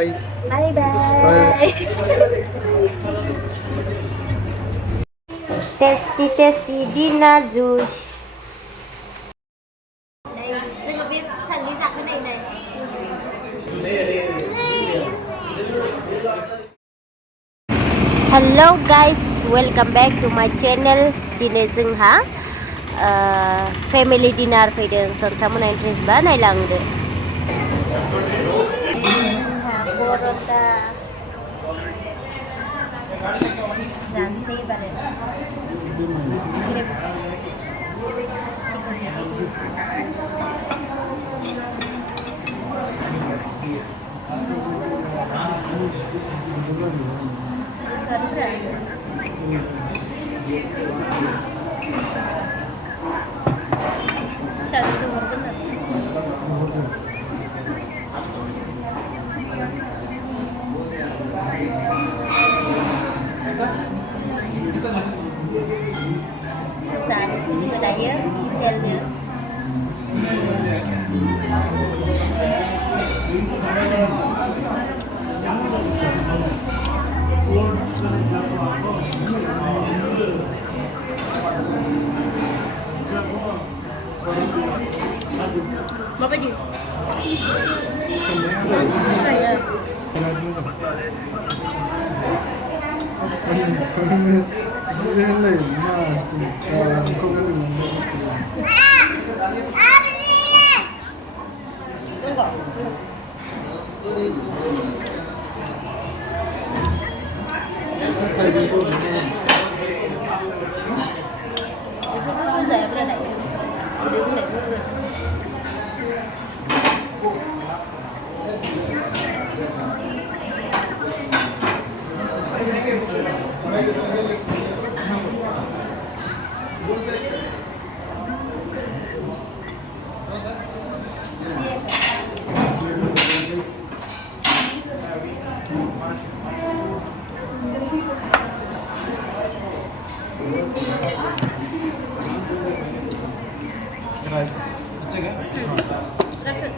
Bye bye. Tasty tasty dinner juice. Đây, Dương có biết sang cái dạng cái này. Hello guys, welcome back to my channel. Dine जोंहा family dinner फैदों सोंथामोना interest बा नायलांदो. जोंहा परता जानोसै बारे. Ada sih juga daya spesialnya. Apa dia? Saya.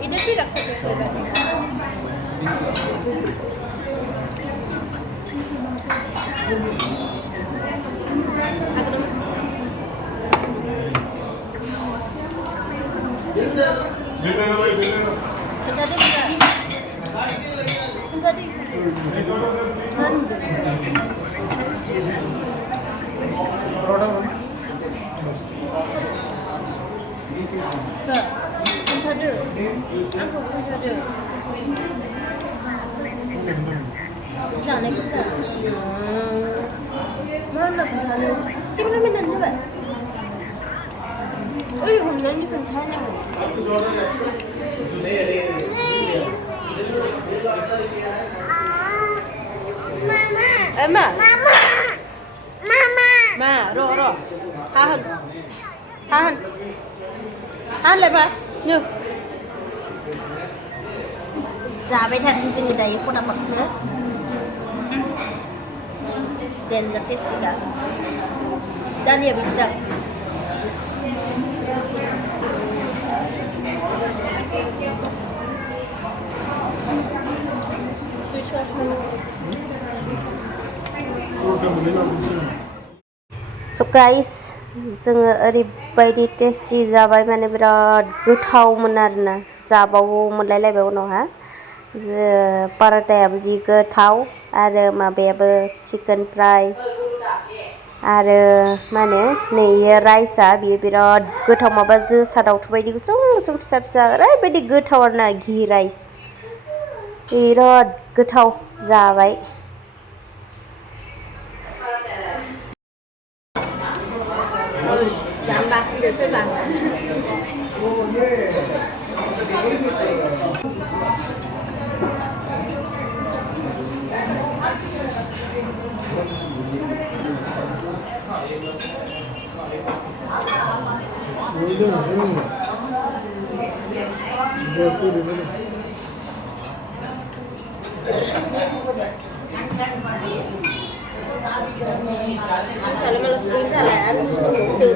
Ini tidak sesuai. Sana kita. Mana kan? Kita mana coba? Oh, hujan di sana. Mama. Mama. Mama. Ma, ro. Han. Han lại ba. Như. Jabai thật thì chúng ta có nằm bật nữa. Then the tasty ga. Dan ya bisa. So guys, जोङो ओरैबायदि टेस्टि जाबाय माने बिराद गोथावमोन आरोना जाबावो मोनलायलायबाय उनावहा पाराटायाबो जि गोथाव आरो माबायाबो चिकेन फ्राय आरो मा होनो नै राइसआ बियो बिराद गोथाव माबा जोसा दावथु बायदि गुसुं गुसुं फिसा फिसा ओरैबायदि गोथाव आरोना घि राइस बिराद गोथाव जाबाय. Jangan tidak sebang. Salah malas pun salah, musuh.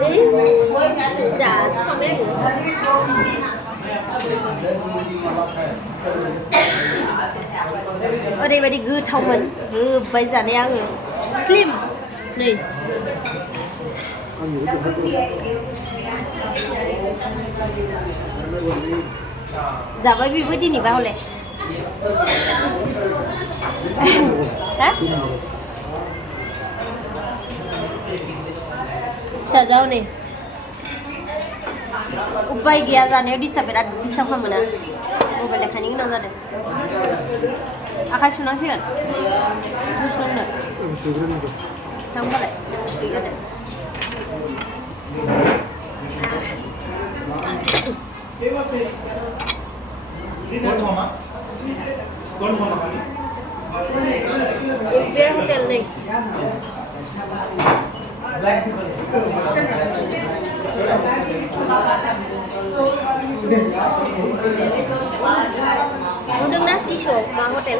Jadi, giả chứ không biết được. ओरैबायदि गोथावमोन होबाय जानाया आङो स्लिम नै जाबाय बेबो दिनैबा हले हा फिसाजोआ नै उपाय गैया जानायाव बिराद डिस्टार्ब खालामोना मबाइल लेखानि गोनां जादों आखाइ सुनांसिगोन जुस लोंनो थांबालाय सुइगोदो बे हटेल नै नुदोंना टिसुआव मा हटेल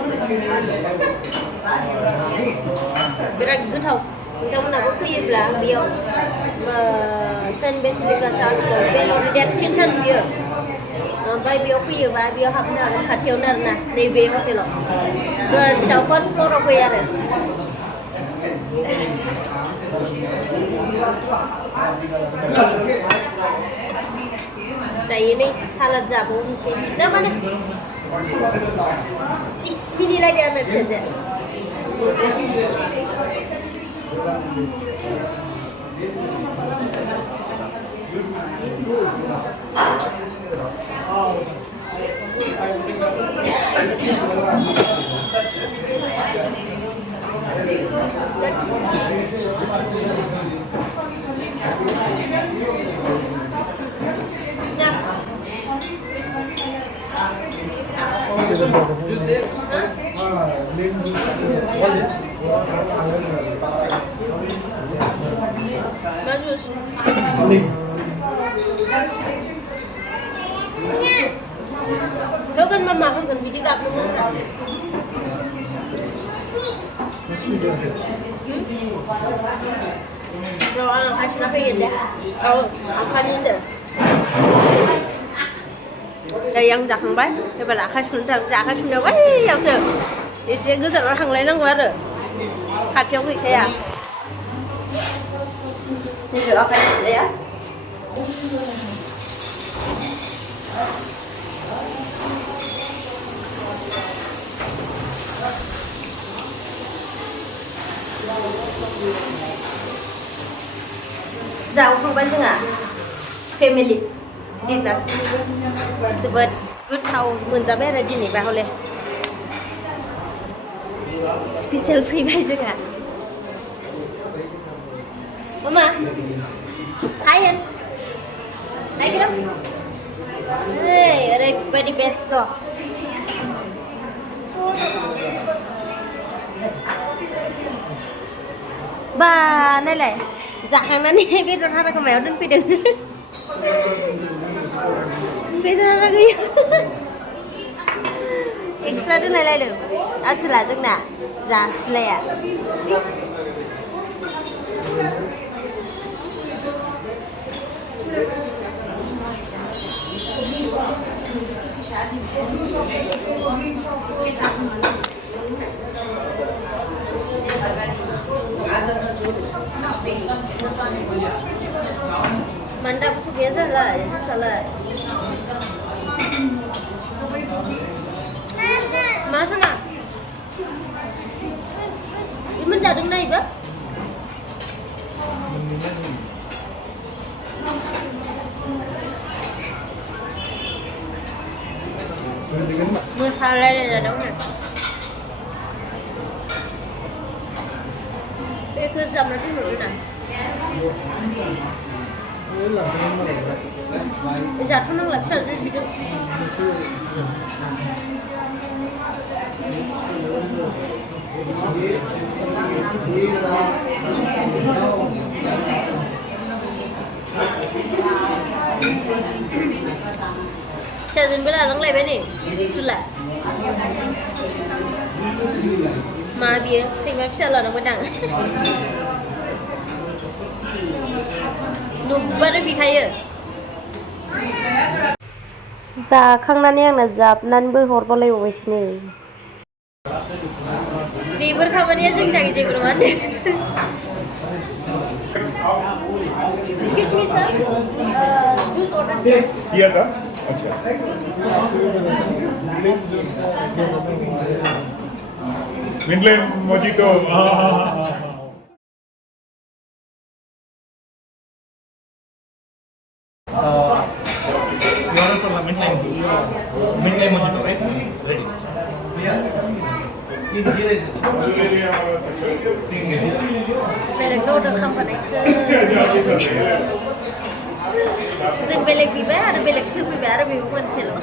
बिराद गोथाव नोंथांमोनाबो फैयोब्ला बेयाव सेन्ट बेसिलिका चार्चखौ बेल'रि देरसिन चार्च बियो ओमफ्राय बेयाव फैयोबा बेयाव हाबनो हागोन खाथियावनो आरोना नैबे हटेलाव गोथाव फार्स्ट फ्ल'राव फैयो आरो दायो नै सालाद जाबावनोसै ना मानो इस मिनिलायदो आंना फिसाजो होगोन मामा होगोन बिदि गाबनो मोना र' आं आखाइ सुना फैगोन दे औ आखाइनि होनदों दायो आं जाखांबाय एबार आखाइ सुनो थांसै आखाइ सुनायाव बैयावसो एसे गोजानाव थांलायनांगौ आरो खाथियाव गैखाया आखाइ सुनाया जाखांबाय जोंहा फेमिलि डिनार जोबोद गोथाव मोनजाबाय आरो दिनैबा हले स्पेशल फैबाय जोंहा मामा हाय होन नायग्रोम ओरैबायदि बेस्थ' बा नायलाय जाखांनानै बेदर हाराखौ मायाव दोनफैदों बेदर हारा गैया एक्सट्रा दोनलायलायदों आसोला जोंना जासुलाया Mantap sup biasa lah, susah lah. Masa nak? Iman dah dengar iba? Masalah dia dah tahu nak. Itu jam nanti dulu nak. Jatuh nang lapar tu hidup. Saya bela lang lay bani, sulah. Mabiya, sing map siya lang naman dang. Nubbar bikaya. जाखांनानै आंना जाबनानैबो हरबावलायबावबायसो नै Kami aja yang lagi jadi berman. Excuse me sir, juice order. किया था अच्छा मिंटले mojito You order for the mint lime juice. Mint lime mojito, right? Ready. Beleg lo udah kamu naik sih. Zeng beleg biba ada beleg sih biba ada biba pun sih lo.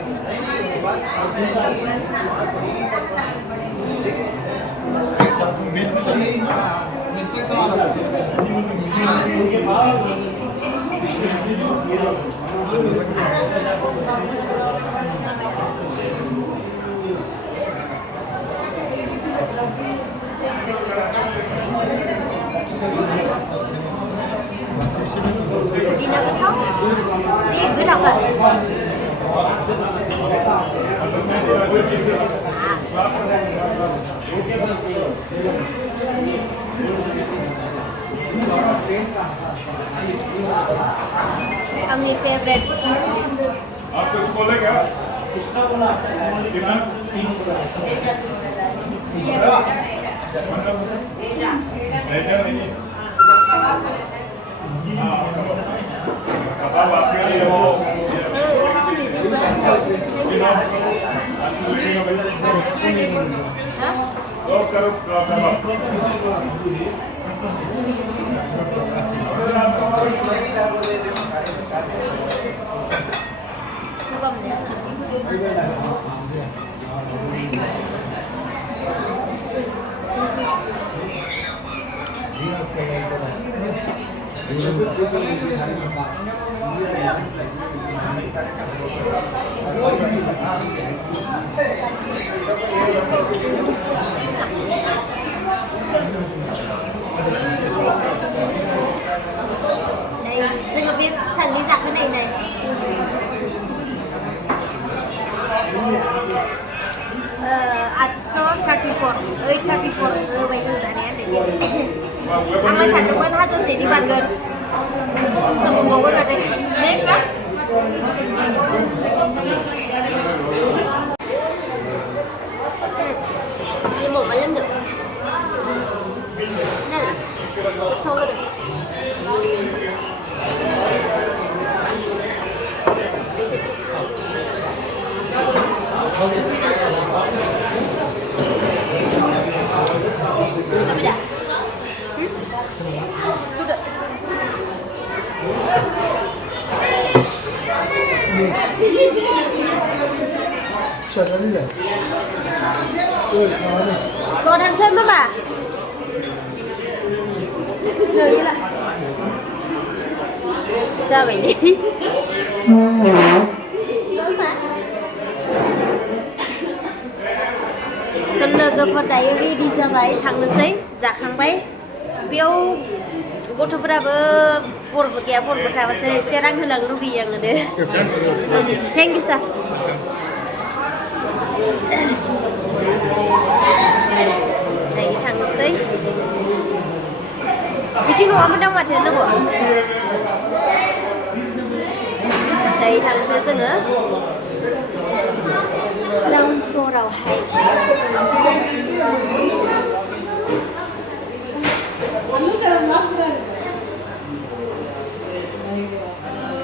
Dina cái thóc, chị cứ đọc ạ. Ang favorite juice. आपको इसको ले क्या कितना अब आपके लिए वो करो Đây, Dương có biết sẵn cái dạng cái này này. So 34, 34, vậy thôi đã nè để ăn lại sẵn trong bên hát dân thì đi bàn gần. Xong một bố cái đây, nếp á. Đi một mà lên được. Này, thôi được. Còn hàng thêm đó bà. Người đi lại. Sao vậy đi? Sonno goफोरदायो रेडि जाबाय थांनोसै जाखांबाय बेयाव गथ'फोराबो बरबो गैया बरबो थाबासो एसे रां होलांनो लुगैयो आङो दे थेंक इउ सार दायो थांनोसै बिथिं नङामोन दां माथो लोगो दायो थांनोसै जोङो ground floor-आवहाय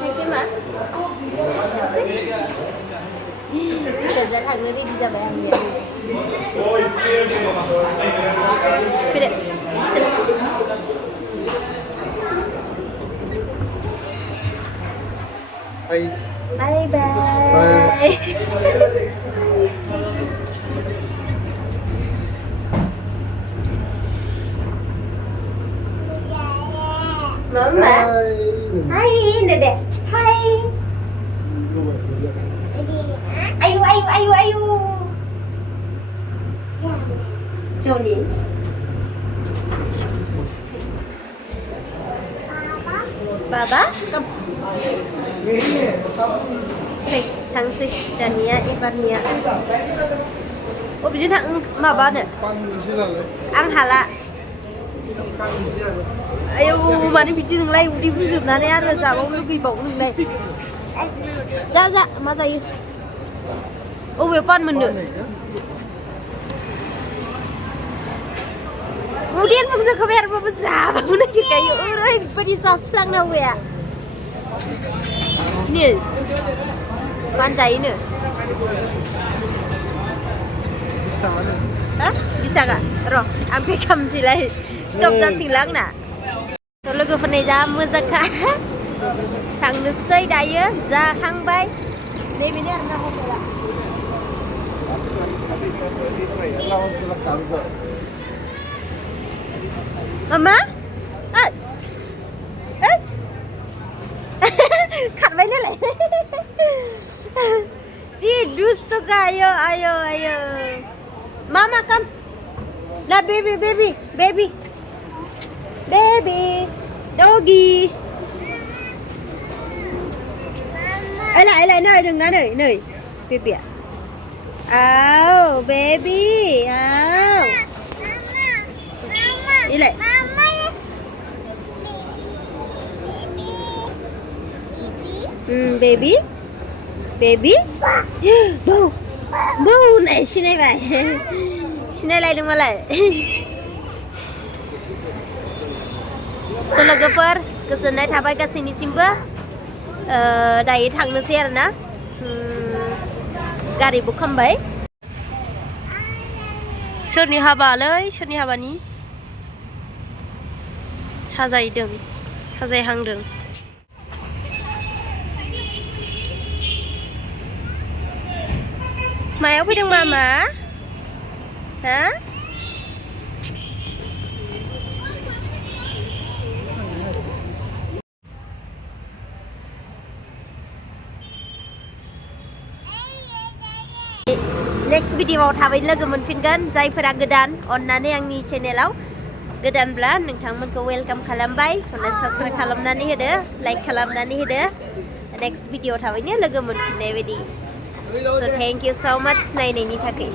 थांसै मा थांसै थांनो रेडि जाबाय आंनिया फैदो Bye bye. Mama. Hai, Dede. Hai. Ayu. Johnny. Baba, come. Oke, Tangsih, Dania, Ibarnia. Oh बिदि थां माबानो आं हाला आयौ मानो बिदि नोंलाय उदै बुंजोबनानै आरो जाबावनो लुगैबावो नोंलाय जा मा जायो अबे पान मोननो उदैयानो बुंजोबखाबाय आरोबाबो जाबावनो नागिरखायो ओरैबायदि जास्लांना हौवाया नि मानजायोनो ha? 20 taga? र' आं पे खालामसैलाय स्टप जासिगोनलाय आंना लोगोफोरनि जा मोजांखा थांनोसै दायो जाखांबाय नैबेनो आरोना हटेला मामा खारबाय नालाय जि दुस्थ'खा आयो Mama, come. Nah, baby. Doggy. Mama. Này, đừng nói này. Baby à. Oh, baby. Oh. Mama. Đi lại. Mama. Baby. Baby. Bau này सिनायबाय सिनायलायदों मालाय स' लोगोफोर गोजोननाय थाबाय गासैनिसिमबो दायो थांनोसै आरोना गारि बुक खालामबाय सोरनि हाबानि साजायहांदों मायाव फैदों मामा हा नेक्स्ट भिडिअआव थाबैनो लोगो मोनफिनगोन जायफोरा गोदान अन्नानै आंनि चेनेलाव गोदानब्ला नोंथांमोनखौ वेलकाम खालामबाय अन्नानै साबस्क्राइब खालामनानै होदो लाइक खालामनानै होदो नेक्स्ट भिडिअआव थाबैनो लोगो मोनफिननाय बायदि So thank you so much नायनायनि थाखाय